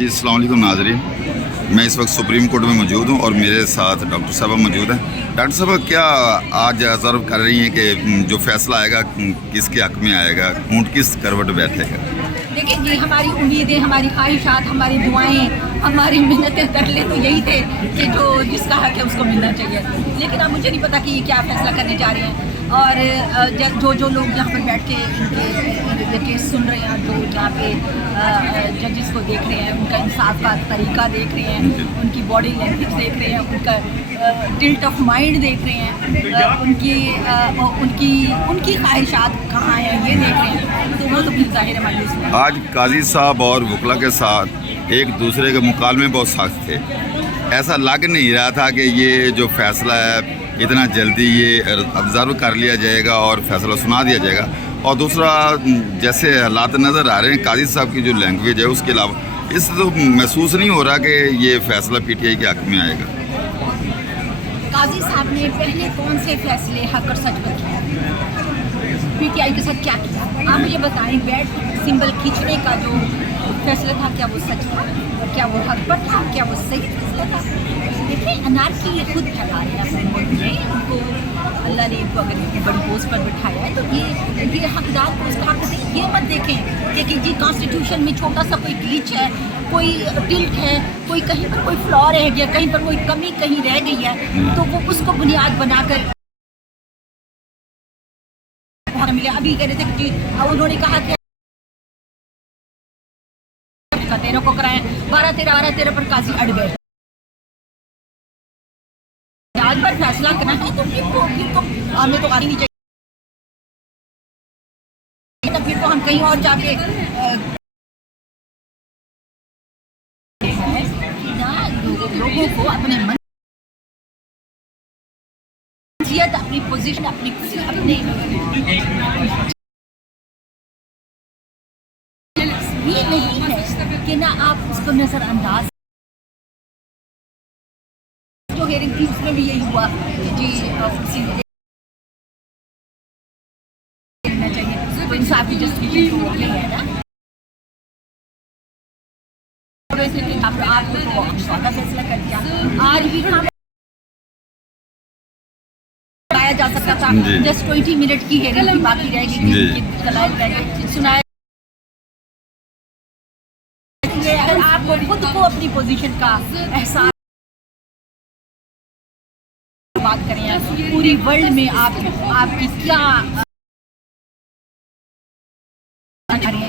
जी अस्सलाम वालेकुम नाज़रीन, मैं इस वक्त सुप्रीम कोर्ट में मौजूद हूँ और मेरे साथ डॉक्टर साहब मौजूद हैं। डॉक्टर साहब क्या आज ऑब्ज़र्व कर रही हैं कि जो फैसला आएगा किसके हक़ में आएगा, ऊँट किस करवट बैठेगा? देखिए जी, हमारी उम्मीदें, हमारी ख्वाहिशात, हमारी दुआएं, हमारी मिन्नतें तरले तो यही थे कि जो जिसका हक़ है उसको मिलना चाहिए। लेकिन अब मुझे नहीं पता कि ये क्या फ़ैसला करने जा रहे हैं। और जो लोग यहाँ पर बैठ के इनके केस सुन रहे हैं, जो यहाँ पे जजेस को देख रहे हैं, उनका इंसाफ का तरीका देख रहे हैं, उनकी बॉडी लैंग्वेज देख रहे हैं, उनका टिल्ट ऑफ माइंड देख रहे हैं, उनकी ख्वाहिशात कहाँ हैं ये देख रहे हैं, तो वो तो फिर ज़ाहिर है मायूस है। आज काजी साहब और वकला के साथ एक दूसरे के मुकालमे बहुत सख्त थे। ऐसा लग नहीं रहा था कि ये जो फैसला है इतना जल्दी ये ऑब्ज़र्व कर लिया जाएगा और फैसला सुना दिया जाएगा। और दूसरा, जैसे हालात नज़र आ रहे हैं काजी साहब की जो लैंग्वेज है उसके अलावा इससे तो महसूस नहीं हो रहा कि ये फैसला पीटीआई के हक़ में आएगा। काजी साहब ने पहले कौन से फैसले हक और सच पर किए, पीटीआई के साथ क्या किया, आप मुझे बताएं। बैट सिंबल खींचने का जो फैसला था, क्या वो सच था, क्या वो हक पर था, क्या वो सही फैसला था? देखिए, अनारकी ये खुद फैला रहे हैं अपने मुल्क में। उनको अल्लाह ने इनको अगर इतनी बड़ी पोस्ट पर बिठाया है तो ये हकदार को उसका हक दें। ये मत देखें कि जी कॉन्स्टिट्यूशन में छोटा सा कोई ग्लिच है, कोई टिल्ट है, कोई कहीं पर कोई फ्लॉ रह गया, कहीं पर कोई कमी कहीं रह गई है, तो वो उसको बुनियाद बनाकर मिले। अभी कह रहे थे कि उन्होंने कहा कि 13 को कराएं, 12-13 पर काजी अड़ गए। आज पर फैसला करना है तो फिर तो हमें तो आनी नहीं चाहिए, तो फिर तो हम कहीं और जाके लोगों को अपने मन, अपनी पोजीशन, अपने ये नहीं है कि ना आप उसको नजरअंदाज। जो हेयरिंग थी उसमें भी यही हुआ कि जी कुर्सी देना चाहिए, तो इंसाफ की जस्टिफिकेशन तो नहीं है ना। आपने तो स्वागत फैसला कर दिया, आज भी हम लाया जा सकता था। जस्ट 20 मिनट की हेयरिंग बाकी रहेगी, दलाइल रहेंगे सुनाया। अगर आपको खुद को अपनी पोजीशन का एहसास बात करें, पूरी वर्ल्ड में आपकी क्या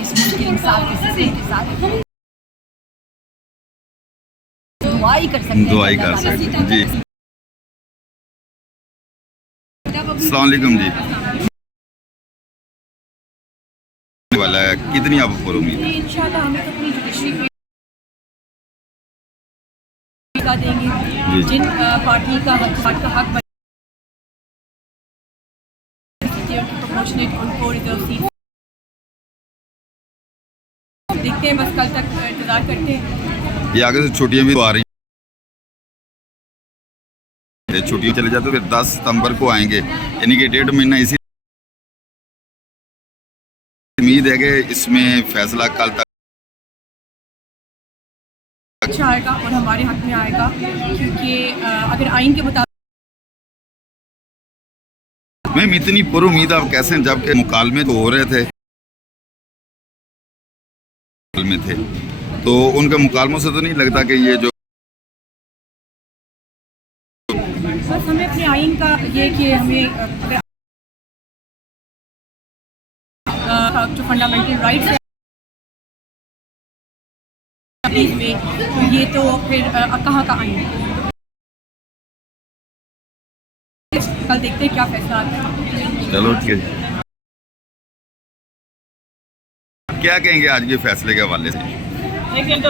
इस मुल्क के इंसाफ के सिलसिले के साथ दुआई कर सकते हैं जी। अस्सलाम वालेकुम जी। वाला है, कितनी आप पर उम्मीद है? इंशाल्लाह हमें तो अपनी जुडिशरी का देंगे, जिन पार्टी का हक देखते हैं, बस कल तक इंतजार करते हैं। ये आगे से छुट्टियां भी तो आ रही हैं, छुट्टियां चले जाते फिर 10 सितंबर को आएंगे, यानी कि 1.5 महीना इसी उम्मीद है कि इसमें फैसला कल तक अच्छा आएगा और हमारे हक में आएगा, क्योंकि अगर आइन के मुताबिक मैम इतनी पुरुम्मीद आप कैसे, जबकि मुकालमे तो हो रहे थे में थे, तो उनके मुकालमों से तो नहीं लगता कि ये जो बस हमें अपने आइन का ये कि हमें जो फंडामेंटल राइट्स है में, तो ये तो फिर कहाँ का आइन है। कल देखते हैं क्या फैसला आता है। चलो ठीक है। क्या कहेंगे आज के फैसले के हवाले से? लेकिन तो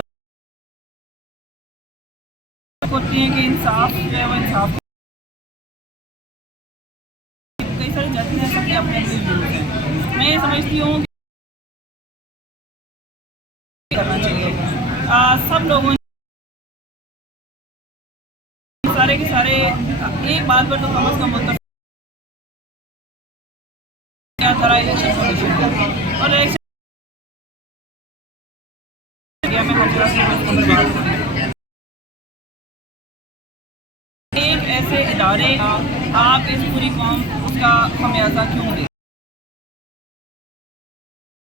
होती है कि इंसाफ जो है वो इंसाफ, कई सारे जज हैं सबके अपने मैं ये समझती हूँ करना चाहिए सब लोगों सारे के सारे एक बात पर तो कम अज कम होता इलेक्शन और इलेक्शन में हम थोड़ा सा इसके ऊपर बात करें। एक ऐसे इदारे का आप इस पूरी कौम उसका खमियाजा क्यों दे,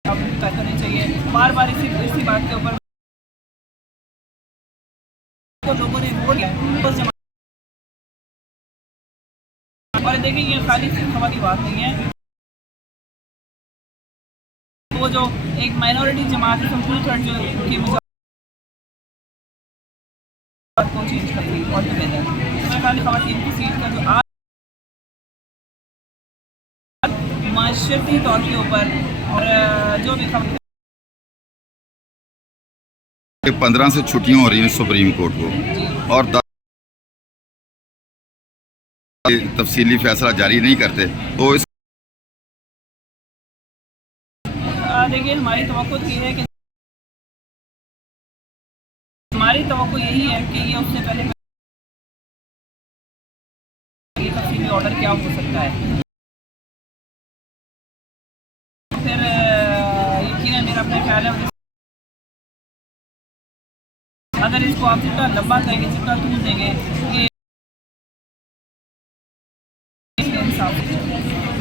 आपको तय करनी चाहिए। बार बार इसी बात के ऊपर तो लोगों ने वोट किया और देखिए ये खाली हवा की बात नहीं है। वो जो एक माइनॉरिटी जमात है जो की को चेंज कर दी ऑल टुगेदर। मैं खाली ख़वातीन की सीट का जो आज माशरती तौर के ऊपर और जो भी 15 से छुट्टियां हो रही हैं सुप्रीम कोर्ट को और तफसीली फैसला जारी नहीं करते तो इस देखिए हमारी तवक्को ये है कि यही है कि ये उससे पहले तफसीली ऑर्डर क्या हो सकता है। फिर यकीनन मेरा अपना ख्याल है अगर इसको आप जितना लंबा करेंगे जितना दूर देंगे ये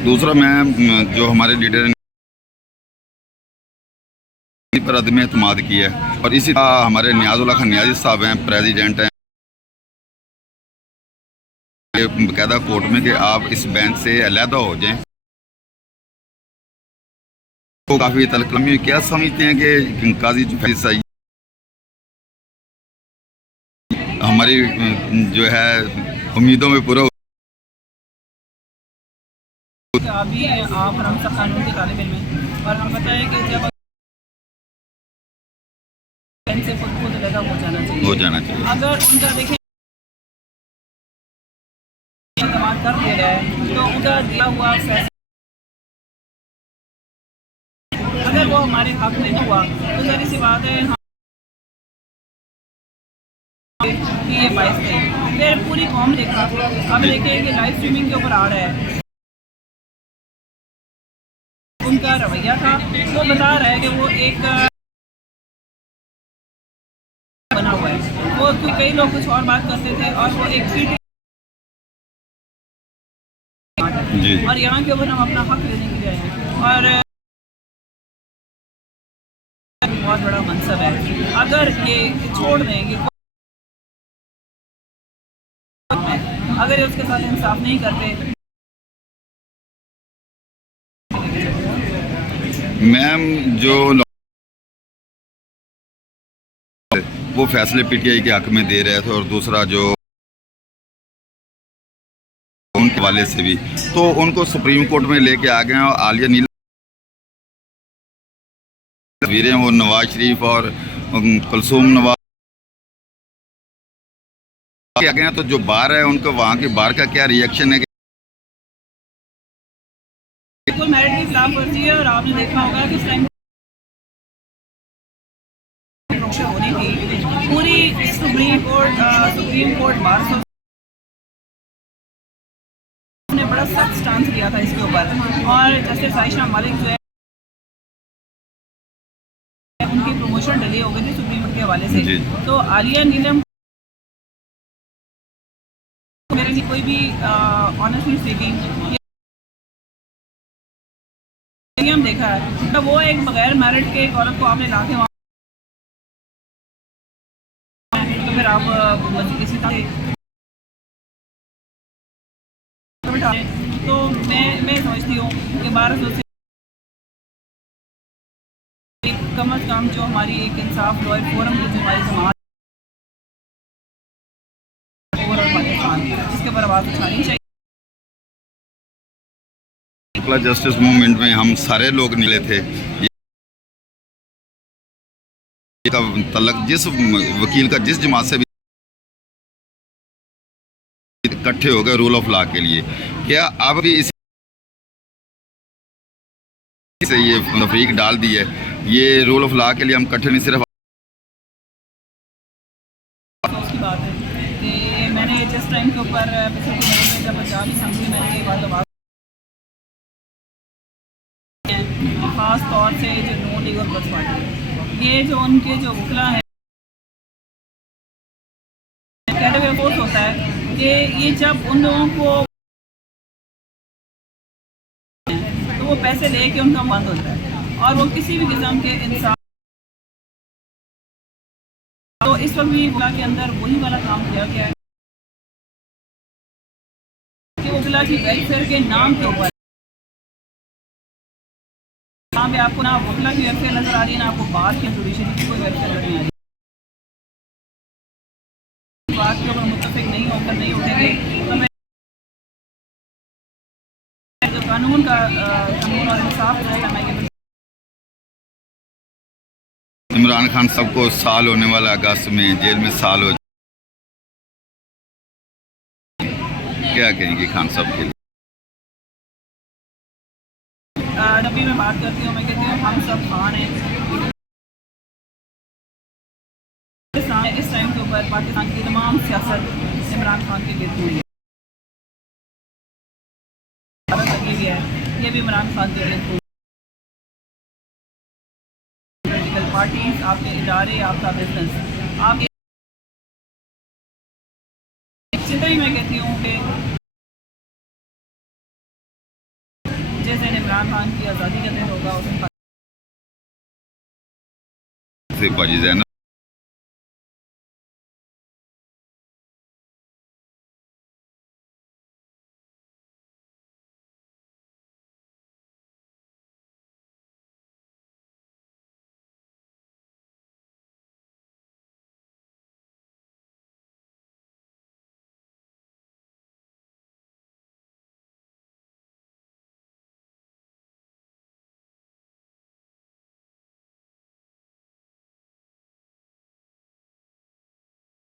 दूसरा मैं जो हमारे लीडर पर अदम एतमाद किया है और इसी तरह हमारे नियाजुल्ला खान नियाजी साहब हैं प्रेसिडेंट हैं बाकायदा कोर्ट में कि आप इस बेंच से अलहदा हो जाएं। तो काफ़ी तलकलमी क्या समझते हैं कि काजी जो फैसला हमारी जो है उम्मीदों में पूरा अभी आप हम सब कानून के तालिब इल्म हैं और हम पता है कि जब से खुद लगा हो जाना चाहिए। अगर उनका देखें इस्तेमाल कर दिया गया है तो उनका दिया हुआ फैसला अगर वो हमारे हक में हुआ तो ज़ाहिर सी बात है कि ये बाइस नहीं फिर पूरी कौम देखा। अब देखिए कि लाइव स्ट्रीमिंग के ऊपर आ रहा है उनका रवैया था वो बता रहा है कि वो एक बना हुआ है वो कई लोग कुछ और बात करते थे और वो एक और यहाँ के ऊपर हम अपना हक लेने के लिए आए हैं और बहुत बड़ा मनसब है। अगर ये छोड़ देंगे अगर ये उसके साथ इंसाफ नहीं करते मैम जो वो फैसले पीटीआई के हक में दे रहे थे और दूसरा जो उनके वाले से भी तो उनको सुप्रीम कोर्ट में लेके आ गए और आलिया नीला तस्वीरें वो नवाज शरीफ और कुलसूम नवाज आ गए तो जो बार है उनको वहाँ के बार का क्या रिएक्शन है कोई मेरिट की खिलाफ वर्जी है और आपने देखा होगा कि इस टाइम होनी थी पूरी सुप्रीम कोर्ट बार ने बड़ा सख्त स्टांस लिया था इसके ऊपर और जस्टिस आयशा मलिक जो है उनकी प्रमोशन डिले हो गई थी सुप्रीम कोर्ट के हवाले से। तो आलिया नीलम मेरे लिए कोई भी ऑनेस्टली स्पीकिंग हम देखा है तो वो एक बगैर मेरिट के एक औरत को आपने लाके वहाँ तो फिर आप किसी तरह तो मैं समझती हूँ कि भारत से कम अज़ कम जो हमारी एक इंसाफ लॉयर फोरम की हमारी जमात ओवरऑल पाकिस्तान जिसके ऊपर आवाज़ उठानी चाहिए। जस्टिस मूवमेंट में हम सारे लोग मिले थे तलक जिस वकील का जिस जमात से भी इकट्ठे हो गए रूल ऑफ लॉ के लिए क्या अब भी इसी से ये तफरीक डाल दी है ये रूल ऑफ लॉ के लिए हम इकट्ठे नहीं सिर्फ उसकी बात है कि मैंने जिस टाइम के ऊपर जब पंजाब असम्बली मैंने ये बात ख़ास तौर से जो नॉन लीगल पार्टी ये जो उनके जो वकला हैं कि ये जब उन लोगों को तो वो पैसे लेके उनका बंद होता है और वो किसी भी किस्म के इंसान। तो इस वक्त भी वकला के अंदर वही वाला काम किया गया है कि वकला की वेलफेयर के नाम के ऊपर यहाँ पे आपको ना वकला की वेलफेयर नजर आ रही है, ना आपको बाहर की जुडिशरी की कोई वेलफेयर नजर नहीं आ रही। बात के ऊपर मुत्तफिक नहीं होकर नहीं उठेंगे तो मैं जो कानून और इंसाफ जो है मैं ये इमरान खान सबको साल होने वाला अगस्त में जेल में साल हो, क्या कहेंगे खान साहब के लिए? जब भी मैं बात करती हूँ मैं कहती हूँ हम सब खान हैं। इस टाइम के ऊपर पाकिस्तान की तमाम सियासत इमरान खान के गिर्द हुई है। लगी हुई है ये भी इमरान खान के गिर्द हुई। पॉलिटिकल पार्टीज, आपके इदारे, आपका बिजनेस, आप चिंता ही मैं कहती हूँ कि जिस दिन इमरान खान की आज़ादी का दिन होगा उस दिन से बाजी ज़ैनब